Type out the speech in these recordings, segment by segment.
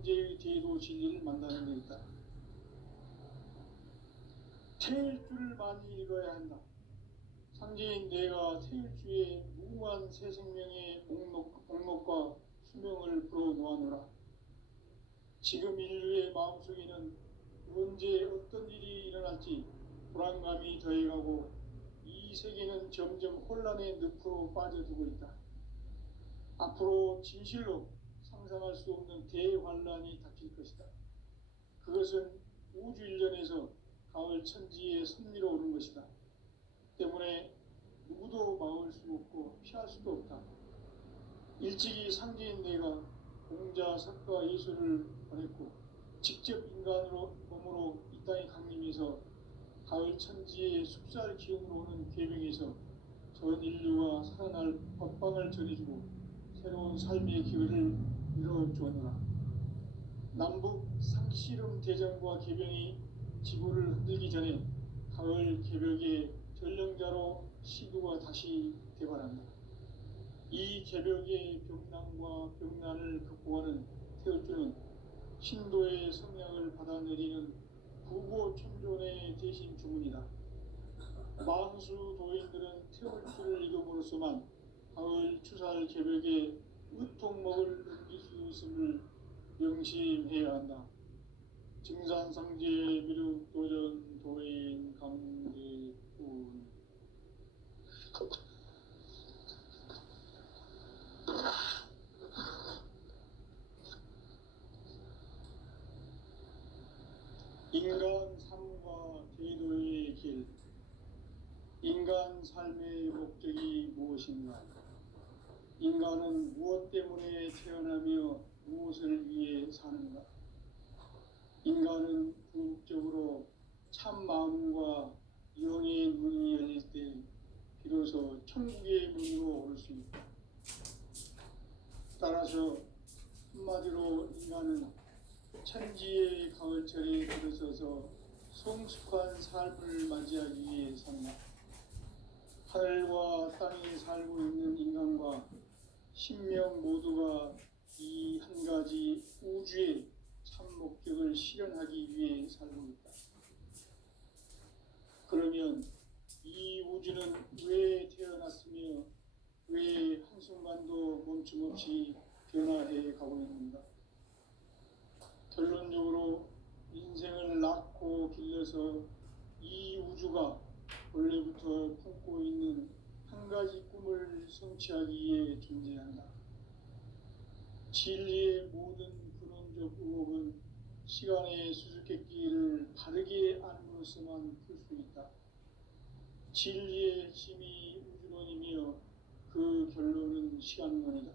현재의 제도 진리를 만나는 데 있다. 태일주를 많이 읽어야 한다. 상제인 내가 태일주의 무궁한 새 생명의 목록과 수명을 불어놓아노라. 지금 인류의 마음속에는 언제 어떤 일이 일어날지 불안감이 더해가고 이 세계는 점점 혼란의 늪으로 빠져들고 있다. 앞으로 진실로 상상할 수 없는 대환란이 닥칠 것이다. 그것은 우주 일련에서 가을 천지의 섭리로 오는 것이다. 때문에 누구도 막을 수 없고 피할 수도 없다. 일찍이 상제인 내가 공자, 석가, 예수를 보냈고 직접 인간으로 몸으로 이 땅에 강림해서 가을 천지의 숲살 기운으로 오는 계명에서 전 인류가 살아날 법방을 전해주고 새로운 삶의 기회를 이뤄주었노라. 남북 상씨름 대전과 개병이 지구를 흔들기 전에 가을 개벽의 전령자로 시구가 다시 개발한다. 이 개벽의 병난과 병난을 극복하는 태울주는 신도의 성향을 받아내리는 부고천존의 대신 주문이다. 만수 도인들은 태울주를 읽음으로써만 가을 추살 개벽에 으통먹을 넘길 수 있음을 명심해야 한다. 증산상제 미륵도전 도인 강제군. 인간 삶과 제도의 길. 인간 삶의 목적이 무엇인가? 인간은 무엇 때문에 태어나며 무엇을 위해 사는가? 인간은 궁극적으로 참 마음과 영의 문이 열릴 때 비로소 천국의 문으로 오를 수 있다. 따라서 한마디로 인간은 천지의 가을철에 들어서서 성숙한 삶을 맞이하기 위해 산다. 하늘과 땅에 살고 있는 인간과 신명 모두가 이 한 가지 우주의 참 목적을 실현하기 위해 살고 있다. 그러면 이 우주는 왜 태어났으며 왜 한순간도 멈춤없이 변화해 가고 있는가? 결론적으로 인생을 낳고 길러서 이 우주가 원래부터 품고 있는 한 가지 꿈을 성취하기 위해 존재한다. 진리의 모든 근원적 의혹은 시간의 수수께끼를 바르게 알므로써만 풀 수 있다. 진리의 핵심이 우주론이며 그 결론은 시간론이다.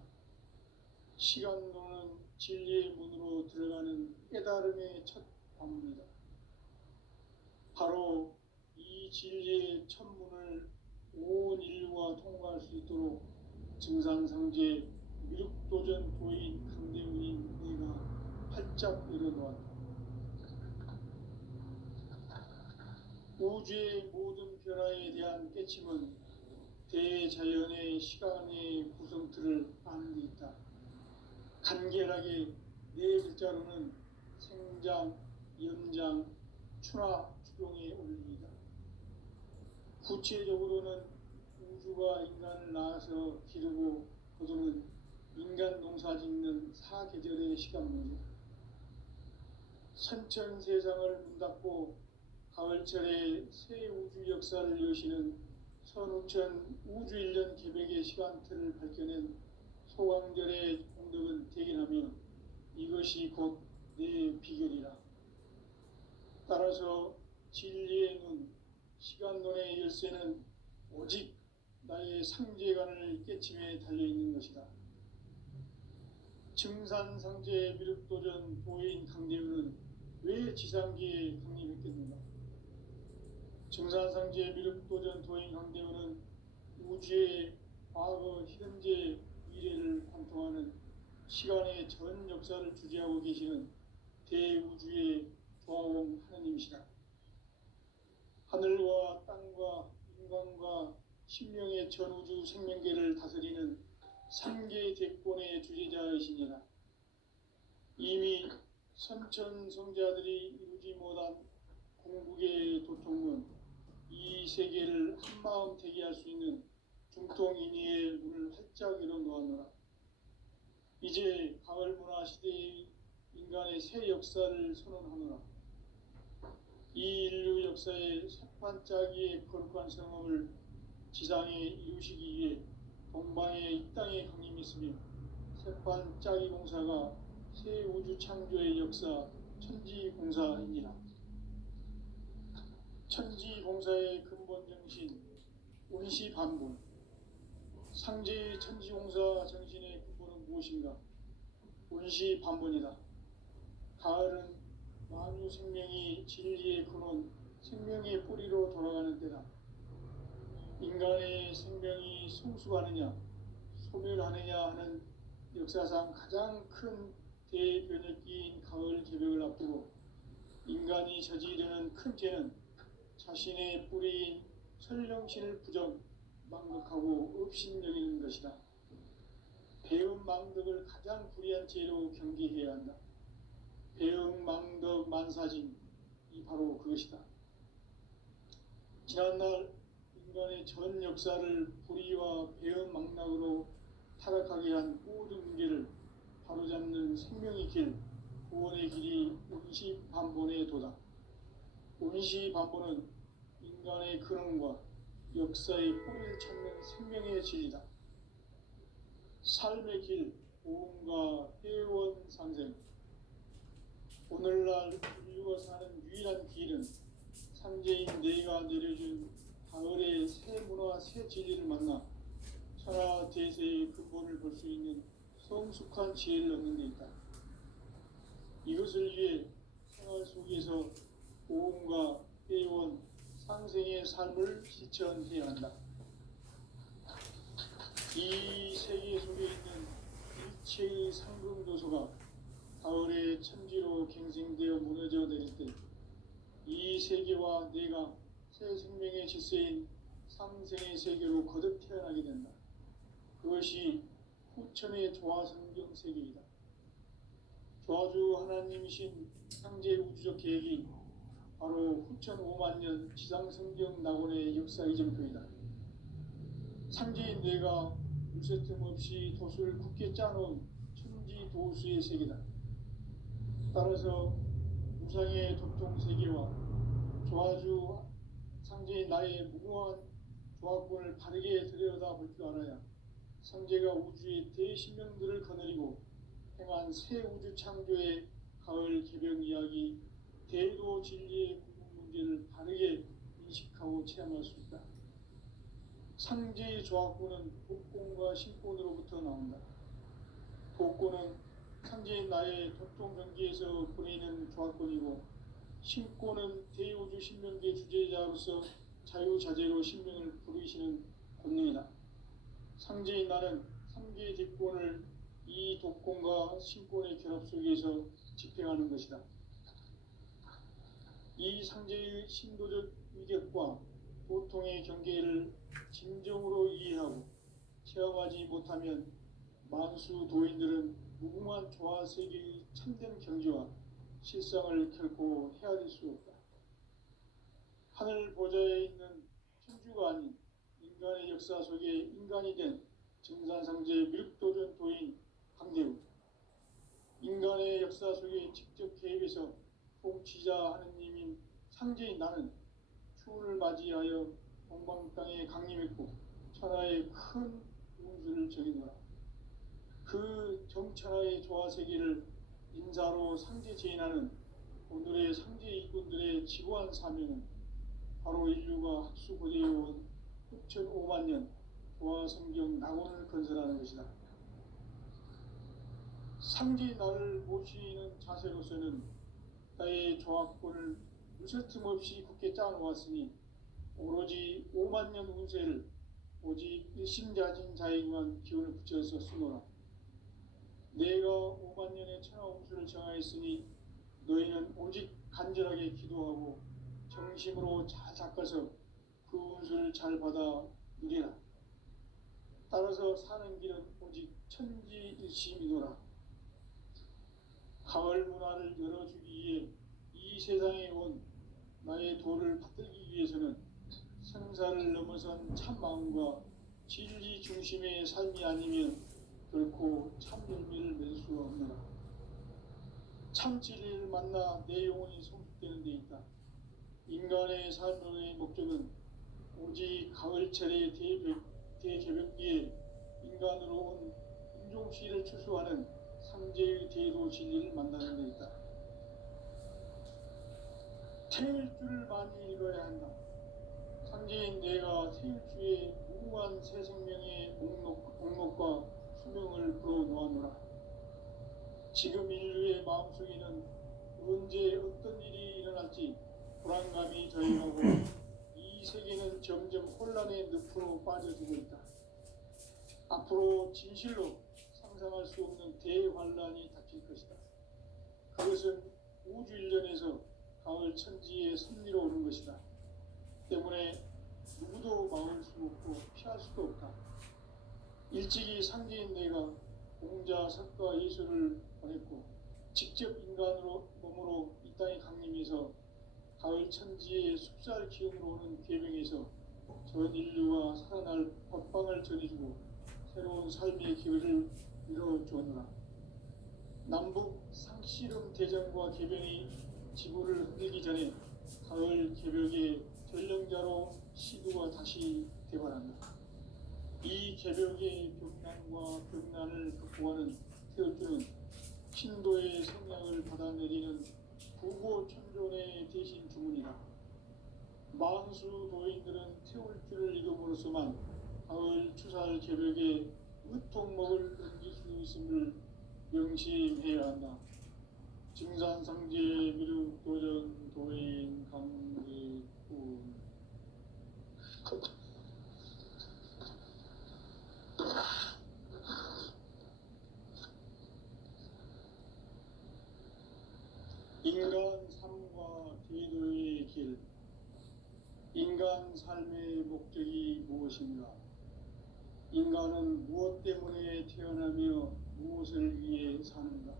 시간론은 진리의 문으로 들어가는 깨달음의 첫 관문이다. 바로 이 진리의 첫 문을 온 인류가 통과할 수 있도록 증산상제 미륵도전 도인 강대훈인 내가 활짝 열어놓았다. 우주의 모든 변화에 대한 깨침은 대자연의 시간의 구성틀을 아는 데 있다. 간결하게 네 글자로는 생장, 연장, 추나 추동의 원리이다. 구체적으로는 우주가 인간을 낳아서 기르고 거두는 인간 농사 짓는 사계절의 시간문이다. 선천 세상을 문 닫고 가을철에 새 우주 역사를 여시는 선우천 우주일년 개벽의 시간틀을 밝혀낸 소강절의 공덕은 대견하며 이것이 곧 내 비결이라. 따라서 진리의 눈, 시간론의 열쇠는 오직 나의 상제관을 깨침에 달려있는 것이다. 증산상제 미륵도전 도인 강대훈은 왜 지상기에 강림했겠는가? 증산상제 미륵도전 도인 강대훈은 우주의 과거, 현재, 미래를 관통하는 시간의 전 역사를 주재하고 계시는 대우주의 조화원 하느님이시다. 하늘과 땅과 인간과 신명의 전우주 생명계를 다스리는 삼계 대권의 주재자이시니라. 이미 선천성자들이 이루지 못한 공국의 도통은 이 세계를 한마음 되게 할 수 있는 중통인의의 문을 활짝 열어 놓았노라. 이제 가을 문화 시대의 인간의 새 역사를 선언하노라. 이 인류 역사의 새판짜기의 거룩한 성험을 지상에 이루시기 위해 동방의 이 땅에 강림했으며 새판짜기 공사가 새 우주 창조의 역사 천지공사이니라. 천지공사의 근본 정신 운시반본. 상제의 천지공사 정신의 근본은 무엇인가? 운시반본이다. 가을은 만유 생명이 진리의 근원, 생명의 뿌리로 돌아가는 때다. 인간의 생명이 성숙하느냐, 소멸하느냐 하는 역사상 가장 큰 대변혁기인 가을 개벽을 앞두고 인간이 저지르는 큰 죄는 자신의 뿌리인 설령신을 부정, 망극하고 업신여기는 것이다. 배음 망덕을 가장 불의한 죄로 경계해야 한다. 배음 망덕 만사징이 바로 그것이다. 지난날 인간의 전 역사를 불의와 배음 망락으로 타락하게 한 모든 문제를 바로잡는 생명의 길, 구원의 길이 운시반본의 도다. 운시반본은 인간의 근원과 역사의 뿌리를 찾는 생명의 진리다. 삶의 길, 오음과 회원 상생. 오늘날 인류가 사는 유일한 길은 상제인 내가 내려준 가을의 새 문화, 새 진리를 만나 천하 대세의 근본을 볼 수 있는 성숙한 지혜를 얻는 데 있다. 이것을 위해 생활 속에서 오음과 회원, 상생의 삶을 실천해야 한다. 이 세계 속에 있는 일체의 상금도서가 가을의 천지로 갱생되어 무너져 내릴 때 이 세계와 내가 새 생명의 질서인 상생의 세계로 거듭 태어나게 된다. 그것이 후천의 조화성경 세계이다. 조화주 하나님이신 상제 우주적 계획이 바로 후천 5만 년 지상성경 낙원의 역사 이정표이다. 상제인 뇌가 물새틈 없이 도수를 굳게 짜놓은 천지 도수의 세계다. 따라서 무상의 도통 세계와 조화주 상제인 나의 무궁한 조화권을 바르게 들여다볼 줄 알아야 상제가 우주의 대신명들을 거느리고 행한 새 우주 창조의 가을 개벽 이야기, 대도 진리의 궁극 문제를 바르게 인식하고 체험할 수 있다. 상제의 조화권은 복권과 신권으로부터 나온다. 복권은 상제인 나의 도통 경계에서 보내는 조화권이고, 신권은 대우주 신명계 주제자로서 자유자재로 신명을 부르시는 권능이다. 상제인 나는 3개의 뒷권을 이 독권과 신권의 결합 속에서 집행하는 것이다. 이 상제의 신도적 위격과 도통의 경계를 진정으로 이해하고 체험하지 못하면 만수 도인들은 무궁한 조화 세계의 참된 경지와 실상을 결코 헤아릴 수 없다. 하늘 보좌에 있는 천주가 아닌 인간의 역사 속에 인간이 된 증산상제 밀도전 도인 강대우, 인간의 역사 속에 직접 개입해서 통치자 하느님인 상제인 나는 추운을 맞이하여 동방 땅에 강림했고 천하의 큰 운수를 정해노라. 그 정천하의 조화 세계를 인사로 상제 제인하는 오늘의 상제 일꾼들의 지고한 사명은 바로 인류가 학수고대해온 후천 5만 년 조화 성경 낙원을 건설하는 것이다. 상제 나를 모시는 자세로서는 나의 조화권을 무쇠틈 없이 굳게 짜놓았으니 오로지 5만 년 운세를 오직 일심자진 자에게만 기운을 붙여서 쓰노라. 내가 5만 년의 천하 운수를 정하였으니 너희는 오직 간절하게 기도하고 정심으로 잘 닦아서 그 운수를 잘 받아 누리라. 따라서 사는 길은 오직 천지일심이노라. 가을 문화를 열어주기 위해 이 세상에 온 나의 도를 받들기 위해서는 생사를 넘어선 참 마음과 진리 중심의 삶이 아니면 결코 참 열매를 맺을 수가 없노라. 참 진리를 만나 내 영혼이 성숙되는 데 있다. 인간의 삶의 목적은 오직 가을철의 대개벽기에 인간으로 온 인종시를 추수하는 상제의 대도 진리를 만나는 데 있다. 태일 줄을 많이 읽어야 한다. 상제인 내가 태일주의 무궁한 새 생명의 목록과 수명을 불어놓아노라. 지금 인류의 마음속에는 언제 어떤 일이 일어날지 불안감이 더해가고 이 세계는 점점 혼란의 늪으로 빠져들고 있다. 앞으로 진실로 상상할 수 없는 대환란이 닥칠 것이다. 그것은 우주 일련에서 가을 천지의 섭리로 오는 것이다. 때문에 누구도 막을 수 없고 피할 수도 없다. 일찍이 상제인 내가 공자, 석가, 예수를 보냈고 직접 인간으로 몸으로 이 땅에 강림해서 가을 천지의 숲살 기운으로 오는 계명에서 전 인류와 살아날 법방을 전해주고 새로운 삶의 기회를 이뤄주었노라. 남북 상씨름 대전과 개변이 지구를 흔들기 전에 가을 개벽의 전령자로 시도가 다시 대발한다. 이 개벽의 벽난과 벽난을 극복하는 태울주는 신도의 성량을 받아내리는 부고천존의 대신 주문이다. 만수 도인들은 태울주를 읽음으로써만 가을 추살 개벽에 의통목을 넘길 수 있음을 명심해야 한다. 증산상제 미륵 도전 도인 강제군 인간 삶과 대도의 길. 인간 삶의 목적이 무엇인가? 인간은 무엇 때문에 태어나며 무엇을 위해 사는가?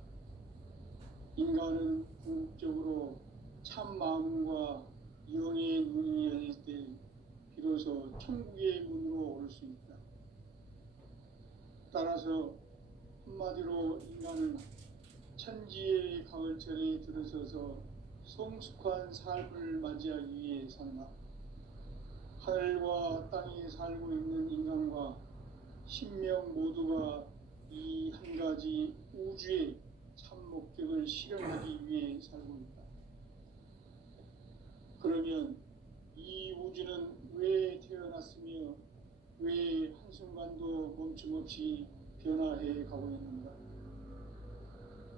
인간은 궁극적으로 참 마음과 영의 눈이 열릴 때 비로소 천국의 문으로 올 수 있다. 따라서 한마디로 인간은 천지의 가을철에 들어서서 성숙한 삶을 맞이하기 위해 산다. 하늘과 땅에 살고 있는 인간과 신명 모두가 이 한 가지 우주의 참 목적을 실현하기 위해 살고 있다. 그러면 이 우주는 왜 태어났으며 왜 한순간도 멈춤없이 변화해 가고 있는가?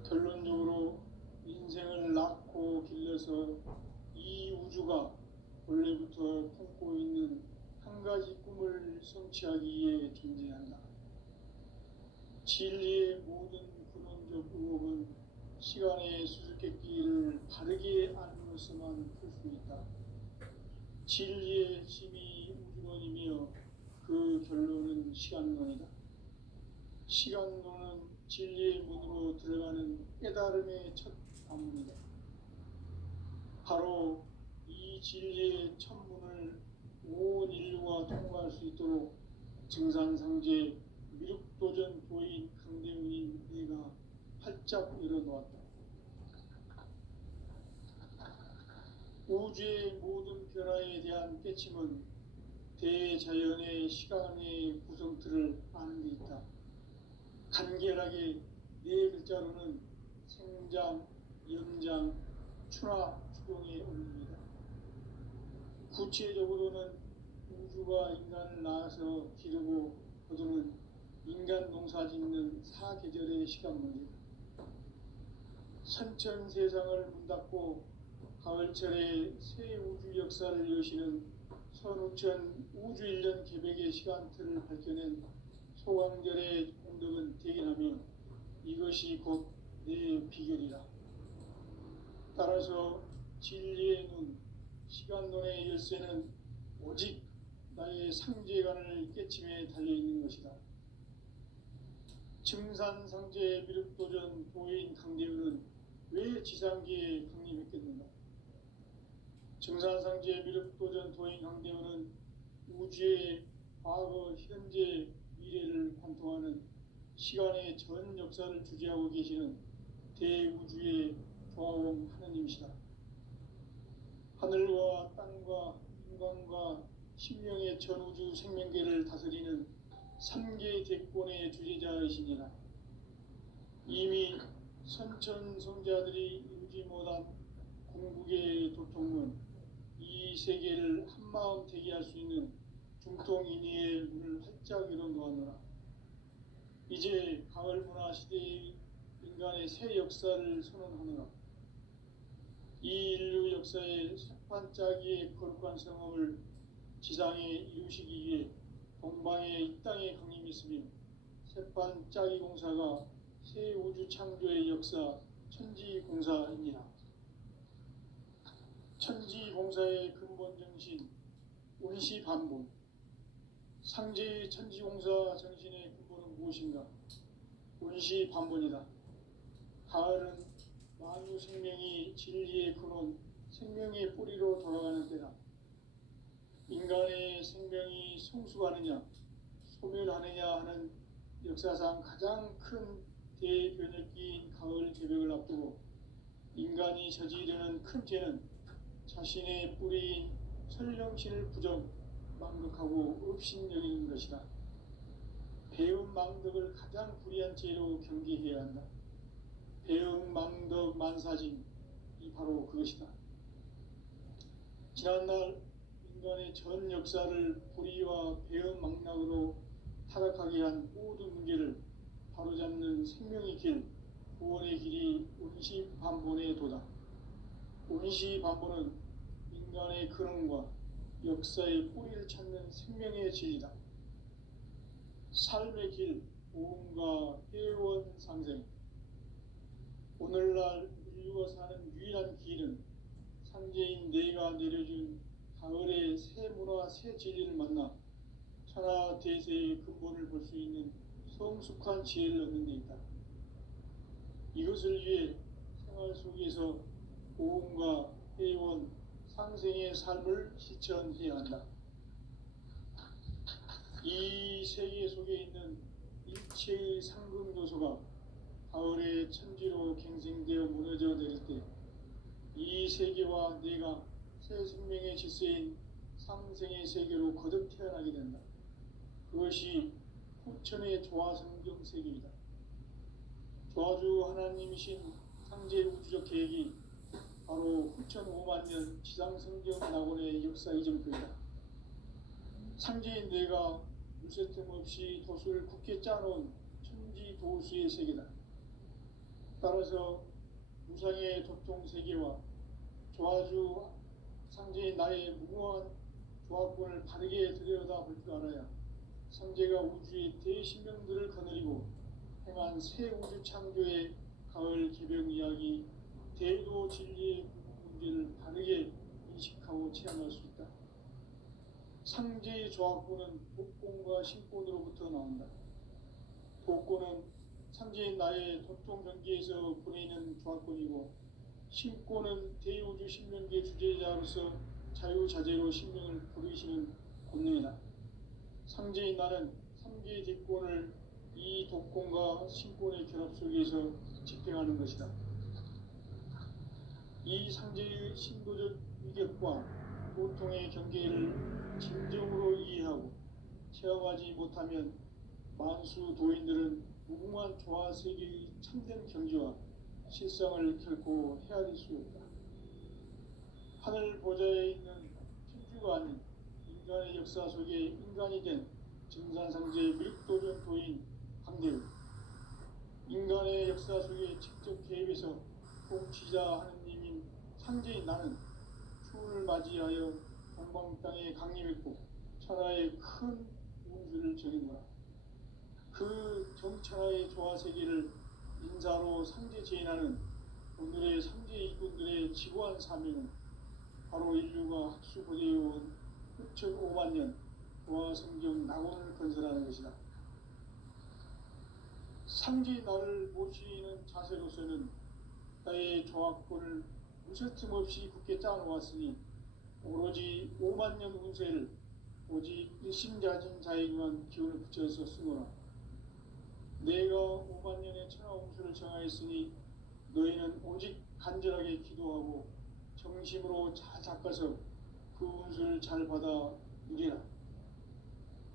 결론적으로 인생을 낳고 길러서 이 우주가 원래부터 품고 있는 한 가지 꿈을 성취하기 위해 존재한다. 진리의 모든 근원적 의혹은 시간의 수수께끼를 바르게 알므로서만 풀 수 있다. 진리의 핵심이 우주론이며 그 결론은 시간론이다. 시간론은 진리의 문으로 들어가는 깨달음의 첫 관문이다. 바로 이 진리의 첫 문을 온 인류가 통과할 수 있도록 증산상제 미륵도전 도인 강대웅인 내가 활짝 열어놓았다. 우주의 모든 변화에 대한 깨침은 대자연의 시간의 구성틀을 아는 데 있다. 간결하게 네 글자로는 생장, 연장, 추나 추동에 올립니다. 구체적으로는 우주가 인간을 낳아서 기르고 거두는 인간 농사 짓는 사계절의 시간문이다. 선천 세상을 문닫고 가을철에 새 우주 역사를 여시는 선우천 우주일년 개백의 시간틀을 밝혀낸 소강절의 공덕은 대견하며 이것이 곧 내 비결이라. 따라서 진리의 눈, 시간론의 열쇠는 오직 나의 상제관을 깨침에 달려있는 것이다. 증산상제 미륵도전 도인 강대우는 지상기에 강림했겠는가. 증산상제 미륵도전 도인 강대원은 우주의 과거, 현재, 미래를 관통하는 시간의 전 역사를 주재하고 계시는 대우주의 조화원 하느님이시다. 하늘과 땅과 인간과 신명의 전우주 생명계를 다스리는 3개 대권의 주재자이시니라. 이미 선천성자들이 이루지 못한 궁극의 도통문, 이 세계를 한마음 되게 할 수 있는 중통인의의 문을 활짝 열어 놓았노라. 이제 가을 문화 시대의 인간의 새 역사를 선언하노라. 이 인류 역사의 새판짜기의 거룩한 성업을 지상에 이루시기 위해 동방의 이 땅에 강림했으며 새판짜기 공사가 새 우주 창조의 역사 천지공사입니다. 천지공사의 근본 정신 운시반본. 상제의 천지공사 정신의 근본은 무엇인가? 운시반본이다. 가을은 만유 생명이 진리의 근원, 생명의 뿌리로 돌아가는 때다. 인간의 생명이 성숙하느냐, 소멸하느냐 하는 역사상 가장 큰 대변혁기인 가을 개벽을 앞두고 인간이 저지르는 큰 죄는 자신의 뿌리인 설령신을 부정, 망덕하고 업신여기는 것이다. 배음 망덕을 가장 불의한 죄로 경계해야 한다. 배음 망덕 만사진이 바로 그것이다. 지난날 인간의 전 역사를 불의와 배음 망락으로 타락하게 한 모든 문제를 바로잡는 생명의 길, 구원의 길이 운시반본의 도다. 운시반본은 인간의 근원과 역사의 뿌리를 찾는 생명의 진리다. 삶의 길, 오음과 회원상생. 오늘날 인류가 사는 유일한 길은 상제인 내가 내려준 가을의 새 문화, 새 진리를 만나 천하 대세의 근본을 볼 수 있는 성숙한 지혜를 얻는 데 있다. 이것을 위해 생활 속에서 오음과 회원, 상생의 삶을 실천해야 한다. 이 세계 속에 있는 일체의 상금 요소가 가을의 천지로 갱생되어 무너져 내릴 때 이 세계와 내가 새 생명의 질서인 상생의 세계로 거듭 태어나게 된다. 그것이 후천의 조화성경 세계이다. 조화주 하나님이신 상제 우주적 계획이 바로 후천 5만 년 지상성경 낙원의 역사 이전표이다. 상제인 내가 물새틈 없이 도수를 굳게 짜놓은 천지 도수의 세계다. 따라서 무상의 도통 세계와 조화주 상제인 나의 무궁한 조합권을 바르게 들여다볼 줄 알아야 상제가 우주의 대신명들을 거느리고 행한 새 우주 창조의 가을 개벽 이야기, 대도 진리의 문제를 바르게 인식하고 체험할 수 있다. 상제의 조합권은 복권과 신권으로부터 나온다. 복권은 상제인 나의 도통 경계에서 보내는 조합권이고, 신권은 대우주 신명계 주제자로서 자유자재로 신명을 부르시는 권능이다. 상제인 나는 3개의 대권을 이 독권과 신권의 결합 속에서 집행하는 것이다. 이 상제의 신도적 위격과 고통의 경계를 진정으로 이해하고 체험하지 못하면 만수 도인들은 무궁한 조화 세계의 참된 경지와 실상을 결코 헤아릴 수 없다. 하늘 보좌에 있는 천주가 아닌 인간의 역사 속에 인간이 된 증산상제 미륵도전 도인 강대우, 인간의 역사 속에 직접 개입해서 통치자 하느님인 상제인 나는 추운을 맞이하여 동방 땅에 강림했고 천하의 큰 운수를 정했노라. 그 정천하의 조화세계를 인사로 상제 제인하는 오늘의 상제 이군들의 지구한 사명은 바로 인류가 학수고대해온 6,5만 년 조화성경 낙원을 건설하는 것이다. 상제 나를 모시는 자세로서는 나의 정확권을 무쇠틈 없이 굳게 짜놓았으니 오로지 5만 년 운세를 오직 일심자진 자에게만 기운을 붙여서 쓰노라. 내가 5만 년의 천하 운수를 정하였으니 너희는 오직 간절하게 기도하고 정심으로 잘 닦아서 그 운수를 잘 받아 누리라.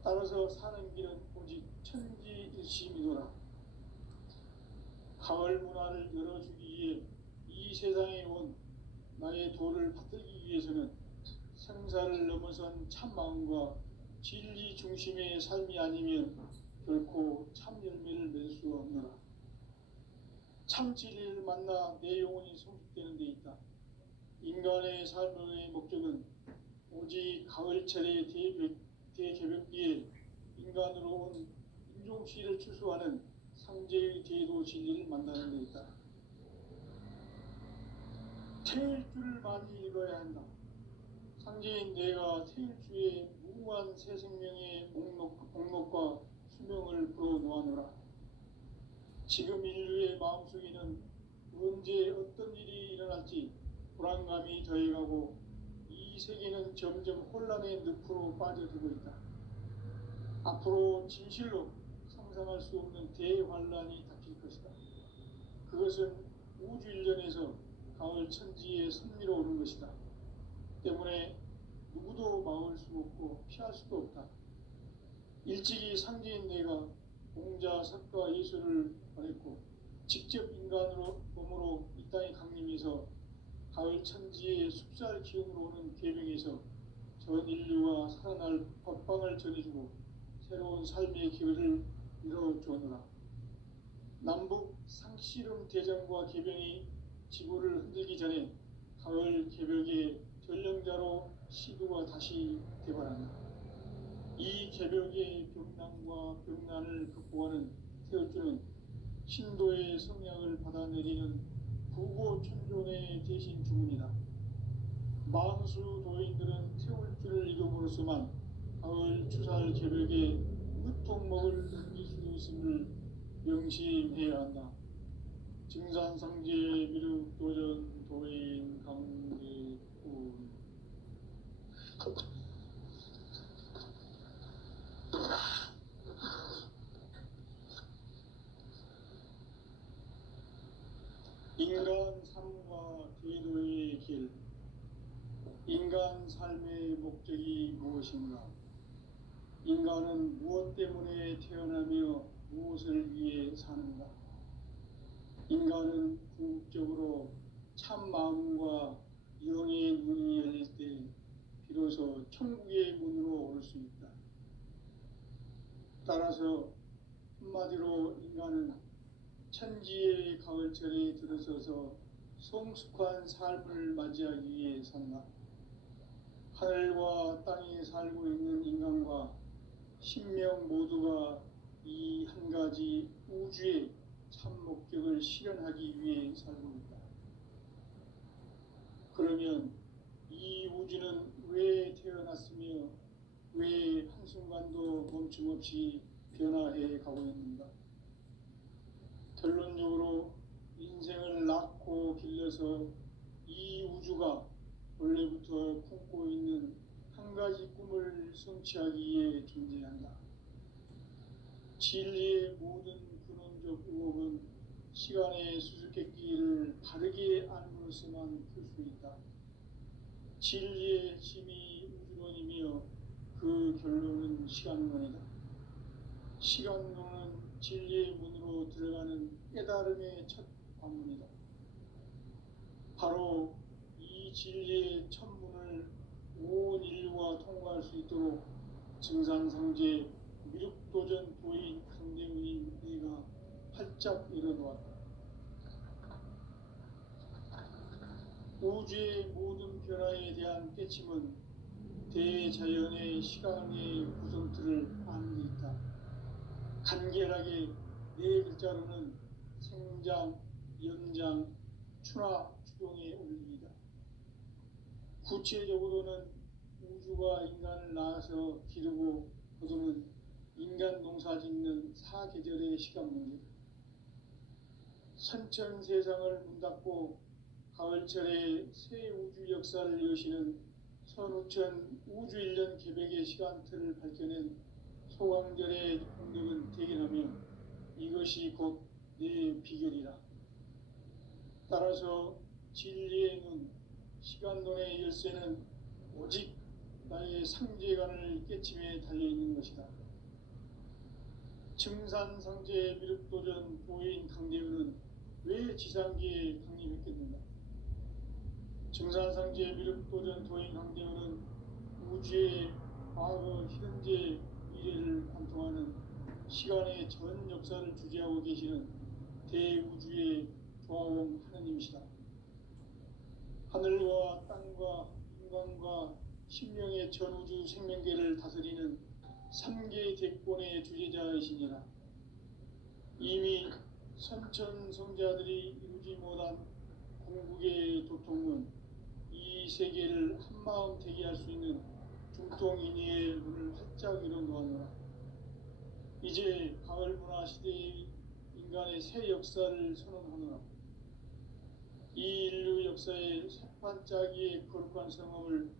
따라서 사는 길은 오직 천지일심이노라. 가을 문화를 열어주기 위해 이 세상에 온 나의 도를 받들기 위해서는 생사를 넘어선 참마음과 진리 중심의 삶이 아니면 결코 참 열매를 맺을 수 없노라. 참 진리를 만나 내 영혼이 성숙되는 데 있다. 인간의 삶의 목적은 오직 가을철의 대개벽기에 인간으로 온 인종시를 추수하는 상제의 대도 진리를 만나는 데 있다. 태일주를 많이 읽어야 한다. 상제인 내가 태일주의 무궁한 새 생명의 목록과 수명을 불어놓아노라. 지금 인류의 마음속에는 언제 어떤 일이 일어날지 불안감이 더해가고 이 세계는 점점 혼란의 늪으로 빠져들고 있다. 앞으로 진실로 상상할 수 없는 대환란이 닥칠 것이다. 그것은 우주 일련에서 가을 천지에 선미로 오는 것이다. 때문에 누구도 막을 수 없고 피할 수도 없다. 일찍이 상제인 내가 공자, 석가, 예술을 보냈고 직접 인간으로 몸으로 이 땅에 강림해서 가을 천지의 숲살 기운으로 오는 계명에서 전 인류가 살아날 법방을 전해주고 새로운 삶의 기회를 이뤄주었노라. 남북 상씨름 대전과 계병이 지구를 흔들기 전에 가을 개벽의 전령자로 시두가 다시 되어난다. 이 개벽의 병난과 병난을 극복하는 태울주는 신도의 성약을 받아내리는 부고천존의 대신 주문이다. 망수 도인들은 태울주를 이름으로서만 가을 추살 개벽의 무통목을 넘길 수 있음을 명심해야 한다. 증산상제 미륵도전 도인 강대군 인간 삶과 제도의 길. 인간 삶의 목적이 무엇인가? 인간은 무엇 때문에 태어나며 무엇을 위해 사는가? 인간은 궁극적으로 참 마음과 영의 눈이 열릴 때 비로소 천국의 문으로 올 수 있다. 따라서 한마디로 인간은 천지의 가을철에 들어서서 성숙한 삶을 맞이하기 위해 산다. 하늘과 땅에 살고 있는 인간과 신명 모두가 이 한 가지 우주의 참 목적을 실현하기 위해 살고 있다. 그러면 이 우주는 왜 태어났으며 왜 한순간도 멈춤없이 변화해 가고 있는가? 결론적으로 인생을 낳고 길러서 이 우주가 원래부터 품고 있는 한 가지 꿈을 성취하기 위해 존재한다. 진리의 모든 근원적 의혹은 시간의 수수께끼를 바르게 알므로서만 풀 수 있다. 진리의 핵심이 우주론이며 그 결론은 시간론이다. 시간론은 진리의 문으로 들어가는 깨달음의 첫 관문이다. 바로 이 진리의 첫 문을 온 인류가 통과할 수 있도록 증산상제 미륵도전 도인 강대훈인 내가 활짝 열어놓았다. 우주의 모든 변화에 대한 깨침은 대자연의 시간의 구성틀을 아는 데 있다. 간결하게 네 글자로는 생장, 연장, 추나, 추동의 원리이다. 구체적으로는 우주가 인간을 낳아서 기르고 거두는 인간 농사 짓는 사계절의 시간 문제다. 선천 세상을 문 닫고 가을철에 새 우주 역사를 여시는 선우천 우주일년 개백의 시간틀을 밝혀낸 소강절의 공덕은 대견하며 이것이 곧 내 비결이라. 따라서 진리의 눈, 시간론의 열쇠는 오직 나의 상제관을 깨침에 달려있는 것이다. 증산상제 미륵도전 도인 강대우는 왜 지상기에 강림했겠는가? 증산상제 미륵도전 도인 강대우는 우주의 과거, 현재, 미래를 관통하는 시간의 전 역사를 주재하고 계시는 대우주의 조화원 하느님이시다. 하늘과 땅과 인간과 신명의 전우주 생명계를 다스리는 3개 대권의 주제자이시니라. 이미 선천성자들이 이루지 못한 궁극의 도통은 이 세계를 한마음 되게 할 수 있는 중통인의의 문을 활짝 열어놓았노라. 이제 가을 문화 시대의 인간의 새 역사를 선언하노라. 이 인류 역사의 새판짜기의 거룩한 성험을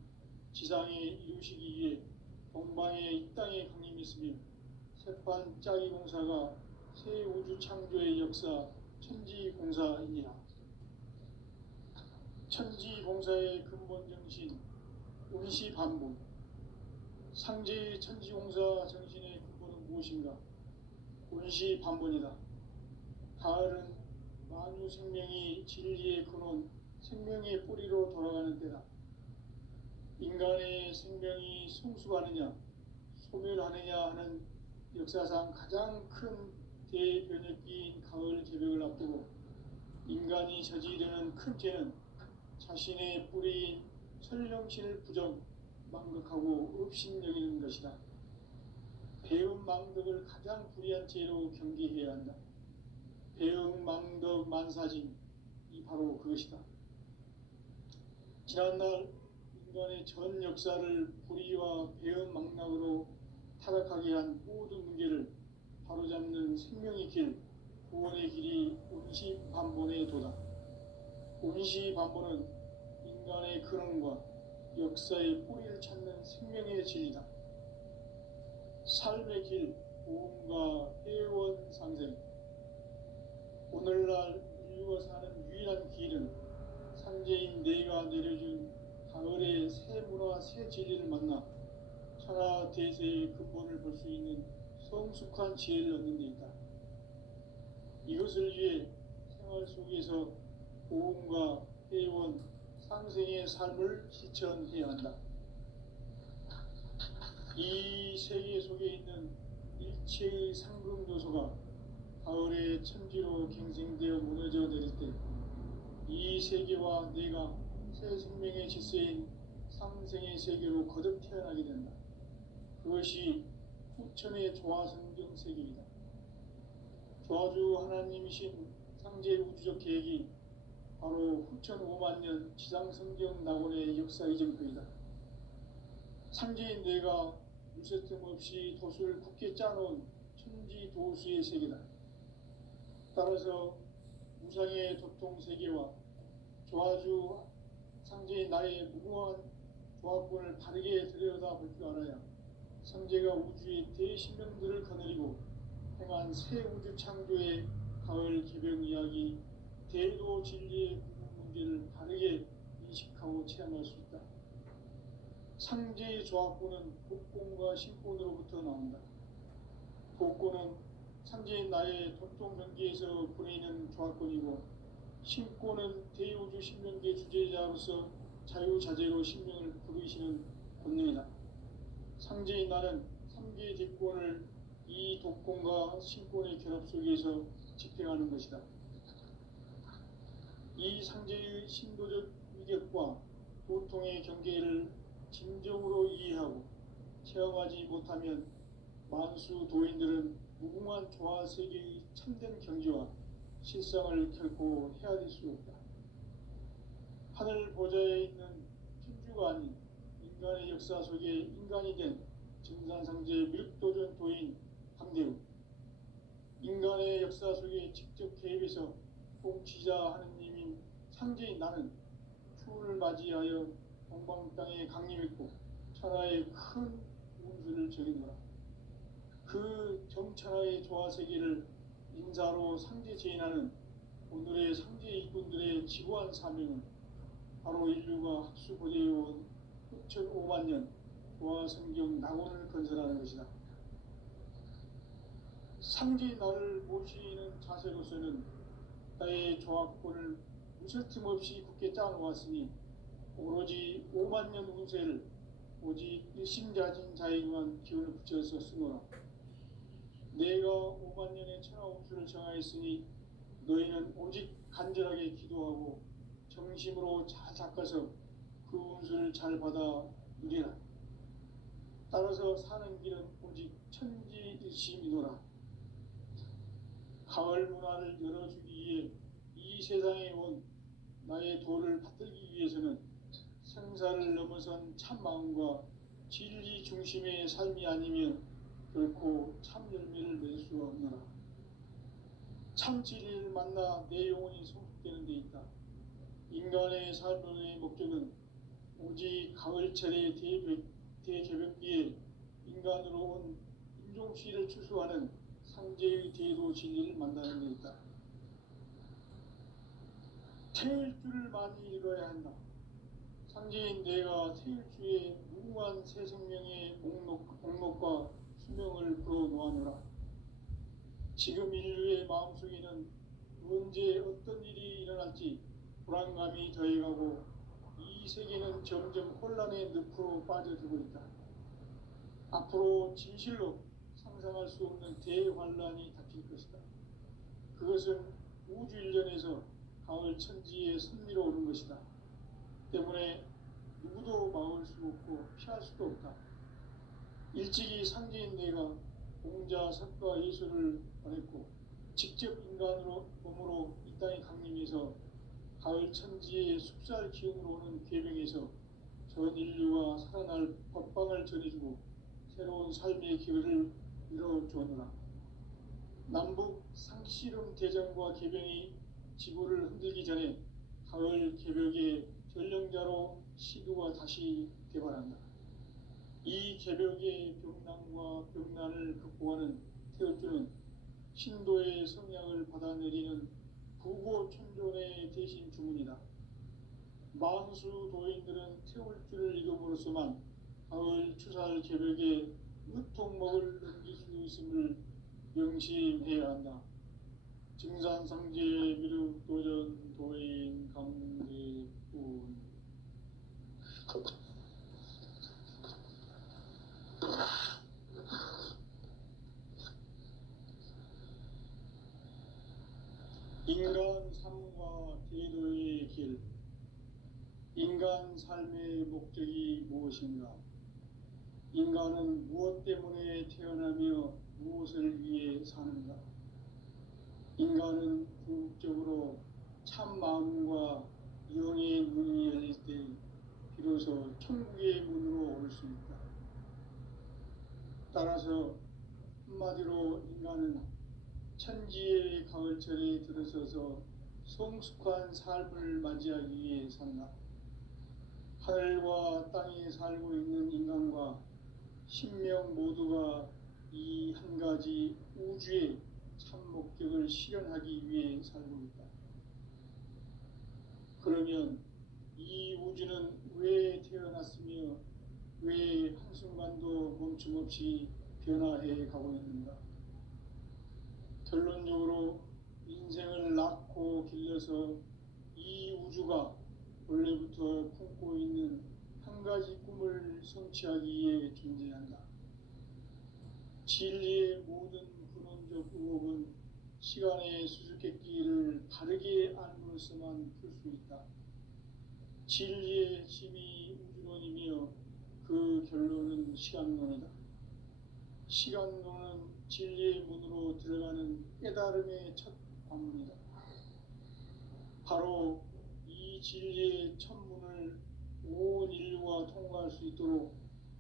지상에 이루시기 위해 동방의 이 땅에 강림했으며 새판짜기 공사가 새 우주 창조의 역사 천지공사이니라. 천지공사의 근본 정신 운시반복. 상제의 천지공사 정신의 근본은 무엇인가? 운시반본이다. 가을은 만유 생명이 진리의 근원, 생명의 뿌리로 돌아가는 때다. 인간의 생명이 성숙하느냐, 소멸하느냐 하는 역사상 가장 큰 대변혁기인 가을 개벽을 앞두고 인간이 저지르는 큰 죄는 자신의 뿌리인 설령신을 부정, 망극하고 업신여기는 것이다. 배음 망덕을 가장 불의한 죄로 경계해야 한다. 배음 망덕 만사진이 바로 그것이다. 지난날 인간의 전 역사를 불의와 배음 망락으로 타락하게 한 모든 문제를 바로잡는 생명의 길, 구원의 길이 운시반본의 도다. 운시반본은 인간의 근원과 역사의 뿌리를 찾는 생명의 진리다. 삶의 길, 보험과 회원 상생. 오늘날 인류가 사는 유일한 길은 상제인 내가 내려준 가을의 새 문화, 새 진리를 만나 천하 대세의 근본을 볼 수 있는 성숙한 지혜를 얻는 데 있다. 이것을 위해 생활 속에서 보험과 회원, 상생의 삶을 실천해야 한다. 이 세계 속에 있는 일체의 상금 요소가 가을의 천지로 갱생되어 무너져 내릴 때 이 세계와 내가 새 생명의 질서인 상생의 세계로 거듭 태어나게 된다. 그것이 후천의 조화성경 세계이다. 조화주 하나님이신 상제 우주적 계획이 바로 후천 5만년 지상성경 낙원의 역사 이전표이다. 상제인 내가 유세틈 없이 도수를 굳게 짜놓은 천지도수의 세계다. 따라서 무상의 도통세계와 조화주 상제인 나의 무궁한 조화권을 바르게 들여다볼 줄 알아야 상제가 우주의 대신명들을 거느리고 행한 새 우주 창조의 가을 개벽 이야기, 대도 진리의 궁극 문제를 바르게 인식하고 체험할 수 있다. 상제의 조화권은 복권과 신권으로부터 나온다. 복권은 상제인 나의 도통 경계에서 보내는 조화권이고, 신권은 대우주 신명계 주제자로서 자유자재로 신명을 부르시는 권능이다. 상제인 나는 3개의 대권을 이 독권과 신권의 결합 속에서 집행하는 것이다. 이 상제의 신도적 위격과 도통의 경계를 진정으로 이해하고 체험하지 못하면 만수 도인들은 무궁한 조화세계의 참된 경지와 실상을 결코 헤아릴 수 없다. 하늘 보좌에 있는 천주가 아닌 인간의 역사 속에 인간이 된 증산상제 미륵도전 도인 강대우. 인간의 역사 속에 직접 개입해서 통치자 하느님인 상제인 나는 추운을 맞이하여 동방 땅에 강림했고 천하의 큰 운수를 정했노라. 그 정천하의 조화세계를 인사로 상제 제인하는 오늘의 상제 일꾼들의 지구한 사명은 바로 인류가 학수 고대해온 흑천 5만 년 조화성경 낙원을 건설하는 것이다. 상제인 나를 모시는 자세로서는 나의 조합권을 무쇠틈 없이 굳게 짜놓았으니 오로지 5만 년 운세를 오직 일심자진 자에게만 기운을 붙여서 쓰노라. 내가 5만 년의 천하 운수를 정하였으니 너희는 오직 간절하게 기도하고 정심으로 잘 닦아서 그 운수를 잘 받아 누리라. 따라서 사는 길은 오직 천지일심이노라. 가을 문화를 열어주기 위해 이 세상에 온 나의 도를 받들기 위해서는 생사를 넘어선 참마음과 진리 중심의 삶이 아니면 결코 참 열매를 낼 수 없노라. 참 진리를 만나 내 영혼이 성숙되는 데 있다. 인간의 삶의 목적은 오직 가을철의 대개벽기에 인간으로 온 인종시를 추수하는 상제의 대도 진리를 만나는 데 있다. 태일 줄을 많이 읽어야 한다. 상제인 내가 태일 주에 무궁한 새 생명의 목록과 수명을 불어놓아노라. 지금 인류의 마음속에는 언제 어떤 일이 일어날지 불안감이 더해가고 이 세계는 점점 혼란의 늪으로 빠져들고 있다. 앞으로 진실로 상상할 수 없는 대환란이 닥칠 것이다. 그것은 우주 일련에서 가을 천지에 선미로 오는 것이다. 때문에 누구도 막을 수 없고 피할 수도 없다. 일찍이 상제인 내가 공자, 석가, 예수를 보냈고 직접 인간으로 몸으로 이 땅에 강림해서 가을 천지의 숲살 기운으로 오는 계명에서 전 인류가 살아날 법방을 전해주고 새로운 삶의 기회를 이뤄주었노라. 남북 상씨름 대전과 개병이 지구를 흔들기 전에 가을 개벽의 전령자로 시두가 다시 개발한다. 이 개벽의 병난과 병난을 극복하는 태어주는 신도의 성약을 받아내리는 부고천존의 대신 주문이다. 만수 도인들은 태울주를 읽음으로써만 가을 추살 개벽에 으통목을 넘길 수 있음을 명심해야 한다. 증산상제 미륵도전 도인 강대군 인간 삶과 제도의 길. 인간 삶의 목적이 무엇인가? 인간은 무엇 때문에 태어나며 무엇을 위해 사는가? 인간은 궁극적으로 참 마음과 영의 문이 열릴 때 비로소 천국의 문으로 올 수 있다. 따라서 한마디로 인간은 천지의 가을철에 들어서서 성숙한 삶을 맞이하기 위해 산다. 하늘과 땅에 살고 있는 인간과 신명 모두가 이 한 가지 우주의 참 목적을 실현하기 위해 살고 있다. 그러면 이 우주는 왜 태어났으며 왜 한순간도 멈춤없이 변화해 가고 있는가? 결론적으로 인생을 낳고 길러서 이 우주가 원래부터 품고 있는 한 가지 꿈을 성취하기 위해 존재한다. 진리의 모든 근원적 의혹은 시간의 수수께끼를 바르게 알므로써만 풀 수 있다. 진리의 핵심이 우주론이며 그 결론은 시간론이다. 시간론은 진리의 문으로 들어가는 깨달음의 첫 관문이다. 바로 이 진리의 첫 문을 온 인류가 통과할 수 있도록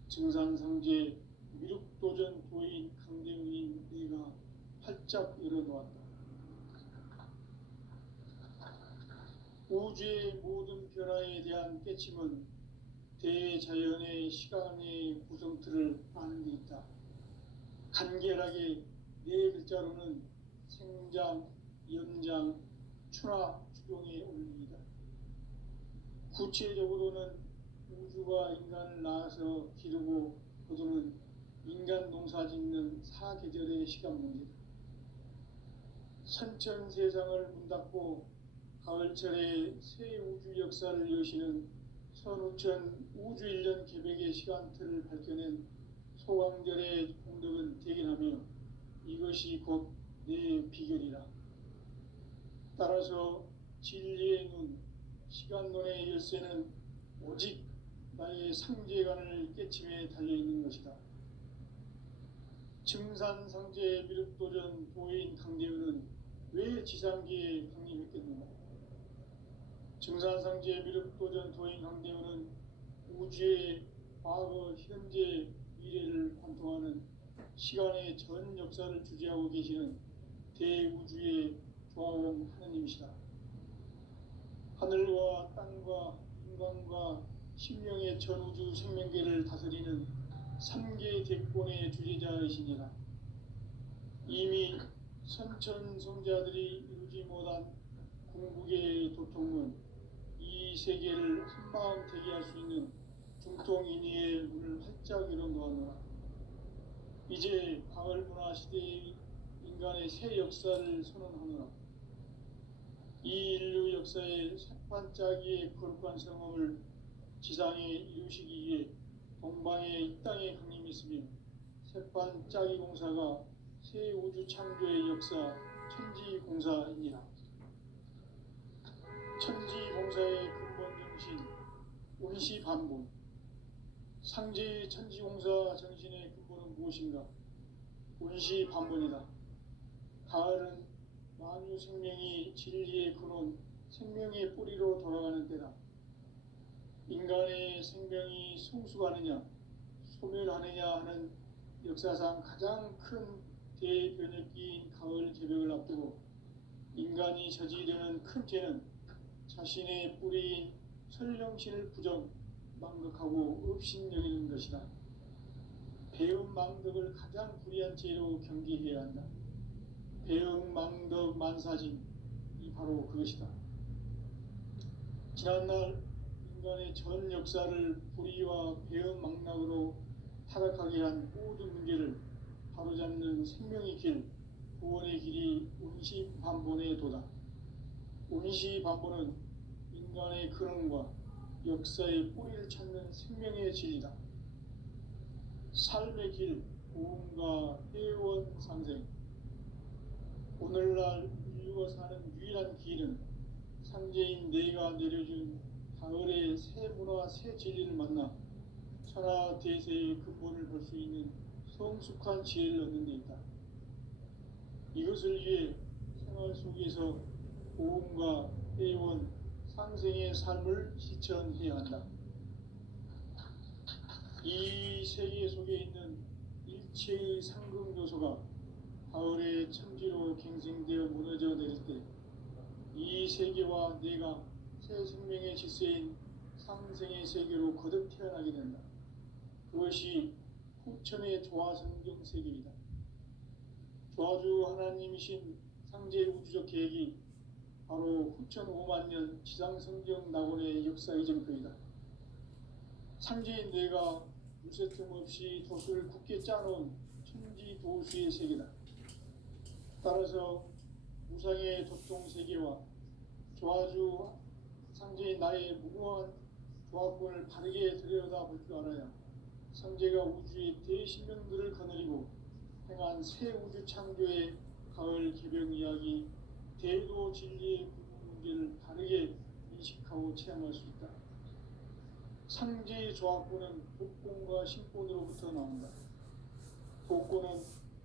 증산상제 미륵도전 도인 강대웅인 내가 활짝 열어놓았다. 우주의 모든 변화에 대한 깨침은 대자연의 시간의 구성틀을 아는 데 있다. 간결하게 네 글자로는 생장, 연장, 추나 추동의 원리이다. 구체적으로는 우주가 인간을 낳아서 기르고 거두는 인간 농사 짓는 사계절의 시간 문제다. 선천 세상을 문닫고 가을철에 새 우주 역사를 여시는 선우천 우주일년 계획의 시간틀을 밝혀낸 소강절의 공덕은 대견하며 이것이 곧 내 비결이라. 따라서 진리의 눈, 시간론의 열쇠는 오직 나의 상제관을 깨침에 달려있는 것이다. 증산상제 미륵도전 도인 강대우는 왜 지상기에 강림했겠는가? 증산상제 미륵도전 도인 강대우는 우주의 과거, 현재, 미래를 관통하는 시간의 전 역사를 주재하고 계시는 대우주의 조화원 하느님이시다. 하늘과 땅과 인간과 신명의 전우주 생명계를 다스리는 3계 대권의 주제자이시니라. 이미 선천성자들이 이루지 못한 궁극의 도통은 이 세계를 한마음 되게 할 수 있는 중통인의의 문을 활짝 열어놓았노라. 이제 가을문화 시대의 인간의 새 역사를 선언하노라. 이 인류 역사의 새판짜기의 거룩한 성험을 지상에 이루시기 위해 동방의 이 땅에 강림했으며 새판짜기 공사가 새 우주 창조의 역사 천지공사이니라. 천지공사의 근본 정신 운시반본. 상제의 천지공사 정신의 근본은 무엇인가? 운시반본이다. 가을은 만유 생명이 진리의 근원, 생명의 뿌리로 돌아가는 때다. 인간의 생명이 성숙하느냐, 소멸하느냐 하는 역사상 가장 큰 대변혁기인 가을 개벽을 앞두고 인간이 저지르는 큰 죄는 자신의 뿌리인 설령신을 부정, 망극하고 업신여기는 것이다. 배음 망덕을 가장 불의한 죄로 경계해야 한다. 배음 망덕 만사진, 이 바로 그것이다. 지난날 인간의 전 역사를 불의와 배음 망락으로 타락하게 한 모든 문제를 바로잡는 생명의 길, 구원의 길이 운시반본의 도다. 운시반본은 인간의 근원과 역사의 뿌리를 찾는 생명의 진리다. 삶의 길, 고음과 회원 상생. 오늘날 인류가 사는 유일한 길은 상제인 내가 내려준 가을의 새 문화, 새 진리를 만나 천하 대세의 근본을 볼 수 있는 성숙한 지혜를 얻는 데 있다. 이것을 위해 생활 속에서 고음과 회원, 상생의 삶을 실천해야 한다. 이 세계 속에 있는 일체의 상금 요소가 가을의 천지로 갱생되어 무너져 내릴 때 이 세계와 내가 새 생명의 질서인 상생의 세계로 거듭 태어나게 된다. 그것이 후천의 조화성경 세계이다. 조화주 하나님이신 상제 우주적 계획이 바로 후천 5만 년 지상성경 낙원의 역사 이정표이다. 상제인 내가 무쇠 틈 없이 돛을 굳게 짜놓은 천지도수의 세계다. 따라서 우상의 도통 세계와 조화주 상제인 나의 무궁한 조화권을 바르게 들여다볼 줄 알아야 상제가 우주의 대신명들을 거느리고 행한 새 우주 창조의 가을 개벽 이야기, 대도 진리의 문제를 바르게 인식하고 체험할 수 있다. 상제의 조화권은 독권과 신권으로부터 나온다. 독권은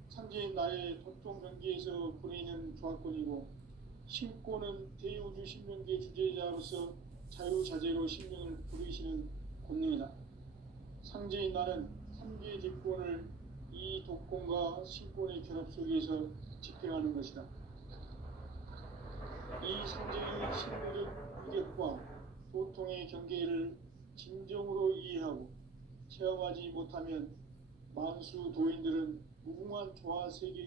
상제인 나의 도통 경계에서 보내는 조화권이고, 신권은 대우주 신명계 주제자로서 자유자재로 신명을 부르시는 권능이다. 상제인 나는 3개 뒷권을 이 독권과 신권의 결합 속에서 집행하는 것이다. 이 상제의 신명적 이력과 도통의 경계를 진정으로 이해하고 체험하지 못하면 만수 도인들은 무궁한 조화 세계의